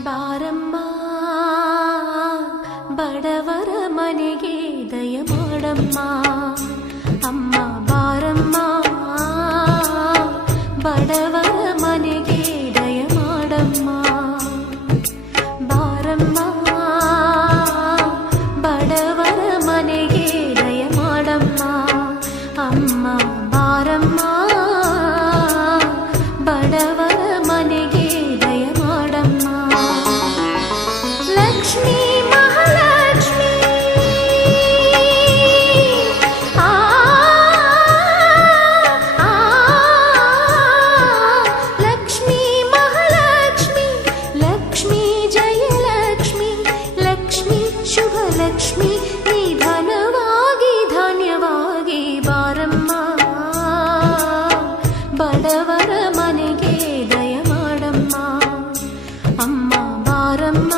ಬಾರಮ್ಮ ಬಡವರ ಮನೆಗೆ ದಯ ಮಾಡಮ್ಮ ಅಮ್ಮ ಬಾರಮ್ಮ ಬಡವರ ಮನೆಗೆ ದಯ ಮಾಡಮ್ಮ ಬಾರಮ್ಮ ಬಡವರ ಮನೆಗೆ ದಯ ಮಾಡಮ್ಮ ಅಮ್ಮ ಬಾರಮ್ಮ ಬಡವರ ಮನೆಗೆ ದಯ ಮಾಡಮ್ಮ ಲಕ್ಷ್ಮೀ ಮಹಾಲಕ್ಷ್ಮೀ ಲಕ್ಷ್ಮೀ ಮಹಾಲಕ್ಷ್ಮಿ ಲಕ್ಷ್ಮೀ ಜಯಲಕ್ಷ್ಮಿ ಲಕ್ಷ್ಮೀ ಶುಭ ಲಕ್ಷ್ಮಿ ನಿಧನವಾಗಿ ಧಾನ್ಯವಾಗಿ ಬಾರಮ್ಮ ಬಡವರ ಮನೆಗೆ ದಯ ಮಾಡಮ್ಮ ಅಮ್ಮ ಬಾರಮ್ಮ